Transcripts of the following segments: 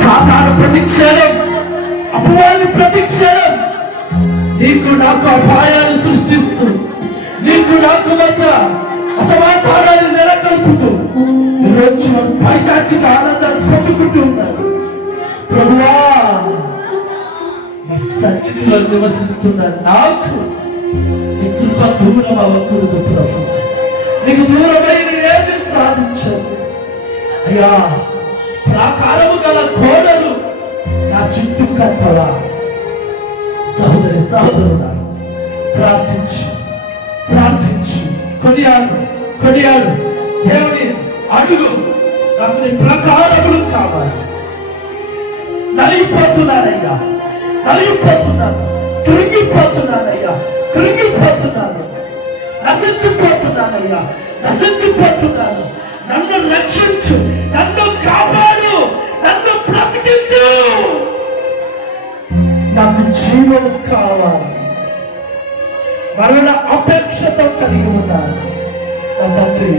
సాతాను ప్రతిక్షణం, అపవాది ప్రతిక్షణం నీకు నాకు అపాయాన్ని సృష్టిస్తూ, నీకు నాకు మధ్య అసమాధానాన్ని నెలకొల్పుతూ ఈరోజు పైచాచిక ఆనందాన్ని పొందుకుంటూ ఉన్నారు. ప్రభువా, నీ సన్నిధిలో నివసిస్తున్న నాకు నీ కృప దూరం అవ్వకూడదు ప్రభు. నీకు దూరమైన ఏది సాధించదు అయ్యా. ప్రాకారము గల గోడలు నా చుట్టూ కట్టవా. సహోదరి సహోదరుడా, ప్రార్థించు, ప్రార్థించు, కొనియాడు, కొనియాడు. దేవుని అడుగు, నాకు నీ ప్రాకారములు కావాలి. నలిగిపోతున్నానయ్యా, నలిగిపోతున్నాను, కృంగిపోతున్నానయ్యా, కృంగిపోతున్నాను, నశించిపోతున్నానయ్యా, నశించిపోతున్నాను. నన్ను రక్షించు, నన్ను కాపాడు, నన్ను బ్రతికించు. నాకు జీవం కావాలి. మరణ అపేక్షతో కలిగి ఉన్నాను. తండ్రి,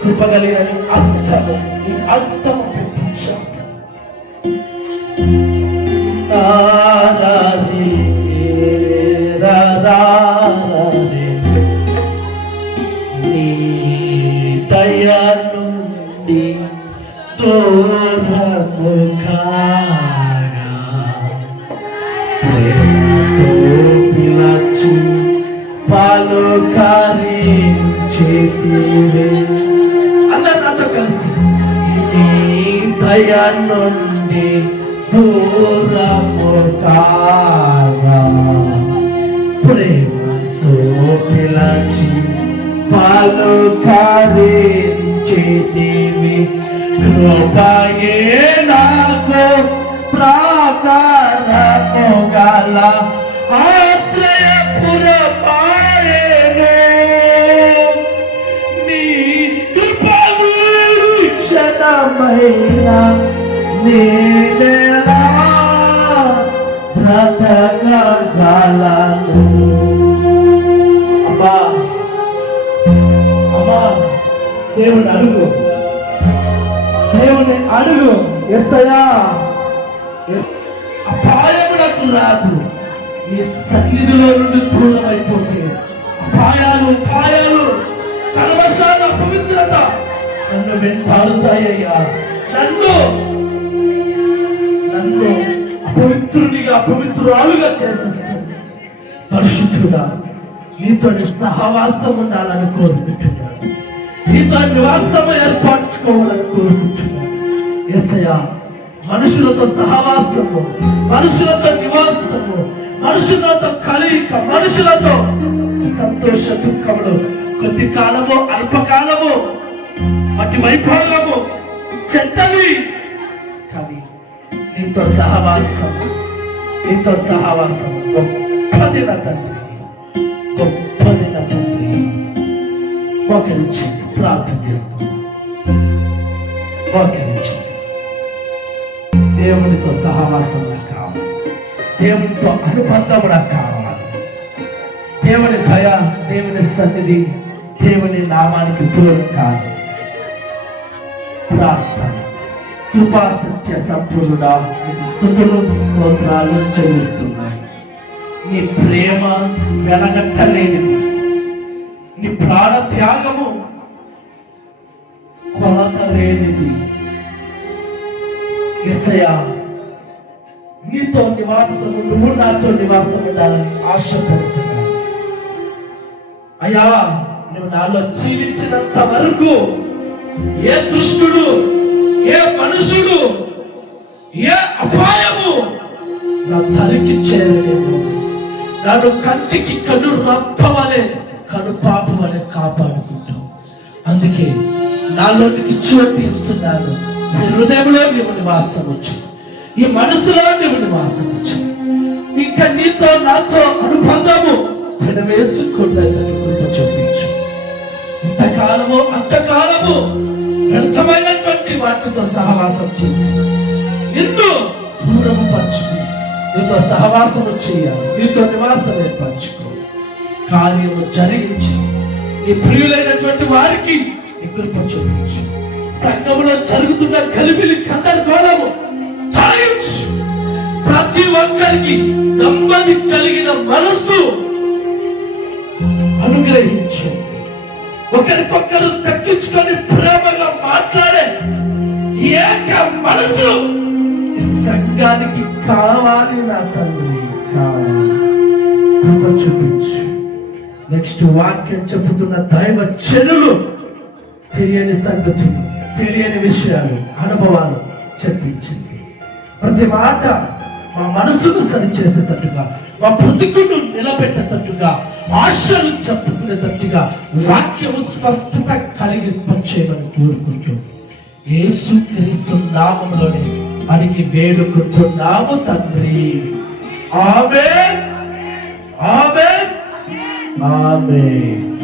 కృపగలిగిన అస్తము, ఈ అస్తము పెట్టించాను. నీ దయ నుండి దూరము కాగా ప్రేమతో పిలచి పలుకరించితివే. అందరూ నాతో కలిసి, నీ దయ నుండి దూరము కాగా ప్రేమతో పిలచి పలుకరించితివి. కృపయే నాకు ప్రాకారము గల ఆశ్రయపురమాయెను. నీ కృపను క్షణమైన నేనెలా బ్రతకగలను. అమ్మా, అమ్మా, దేవుని అడుగు, దేవుని అడుగు. యేసయ్యా, అపాయములకు రాదు. నీ సన్నిధిలో నుండి దూరం అయిపోతే అపాయాలు, పాయాలు, కల్మషాల పవిత్రత నన్ను వెంటాడుతాయ్యా. నన్ను అపవిత్రునిగా, అపవిత్రురాలుగా చేసేస్తాను. పరిశుద్ధుడా, నీతో సహవాసం ఉండాలని కోరుకుంటున్నాను. నీతో నివాసం ఏర్పరచుకోవాలని కోరుకుంటున్నాను. యేసయ్యా, మనుషులతో సహవాసము, మనుషులతో నివాసము, మనుషులతో కలయిక, మనుషులతో సంతోష దుఃఖములు, కొద్ది కాలము, అల్పకాలము, అతి వైభవము, చెడ్డవి. కానీ నీతో సహవాసం, నీతో సహవాసం గొప్పదిన తండ్రి, గొప్పదిన తండ్రి. మోకరించండి, ప్రార్థన చేసుకుందాం. మోకరించండి. దేవునితో సహవాసం నాకు కావాలి. దేవునితో అనుబంధం నాకు కావాలి. దేవుని భయ, దేవుని సన్నిధి, దేవుని నామానికి దూరం కాదు. ప్రార్థన. కృపా సత్య సంపూర్ణుడా, నీకు స్తుతులు స్తోత్రాలు చెల్లిస్తున్నాయి. నీ ప్రేమ వెలగట్టలేనిది, నీ ప్రాణ త్యాగము కొలత లేనిది. యేసయ్యా, నీతో నివాసము, నువ్వు నాతో నివాసం ఉండాలని ఆశపడుతున్నాను. అయ్యా, నువ్వు నాలో జీవించినంత వరకు ఏ దుష్టుడు, ఏ మనుషుడు, ఏ అపాయము నా తలకి చేరలేదు. నన్ను కంటికి కను రప్పవలే, కను పాప వలె కాపాడుకుంటావు. అందుకే నాలోనికి చోటు ఇస్తున్నాను. ఈ హృదయంలో నీవు నివాసం వచ్చి, ఈ మనసులో నీవు నివాసం వచ్చి, ఇంకా నీతో నాతో అనుబంధము విడవేసుకుంటూ చూపించు. ఇంతకాలము అంతకాలము వ్యర్థమైనటువంటి వాటితో సహవాసం చేసి నిన్ను దూరము పరచుకుని నీతో సహవాసము చేయాలి, నీతో నివాసం ఏర్పరచుకో. కార్యము జరిగించి నీ ప్రియులైనటువంటి వారికి నీ కృప చూపించు. సంఘములో జరుగుతున్న గలిబిలి గందరగోళము ప్రతి ఒక్కరికి నెమ్మది కలిగిన మనసు అనుగ్రహించండి. ఒకరికొకరు తగ్గించుకొని ప్రేమగా మాట్లాడే ఏక మనసు సంఘానికి కావాలి. నా తండ్రి కావాలి. కృప చూపించు. నెక్స్ట్ వాక్యం చెబుతున్న దైవ జనులు తెలియని సంగతులు, తెలియని విషయాలు, అనుభవాలు చెప్పించండి. ప్రతి మాట మా మనసును సరిచేసేటట్టుగా, మా బ్రతుకును నిలబెట్టేటట్టుగా, ఆశలు చెప్పుకునేటట్టుగా వాక్యము స్పష్టత కలిగి వచ్చేయమని కోరుకుంటూ యేసుక్రీస్తు నామములోనే అడిగి వేడుకుంటున్నాము తండ్రి. ఆమేన్, ఆమేన్, ఆమేన్.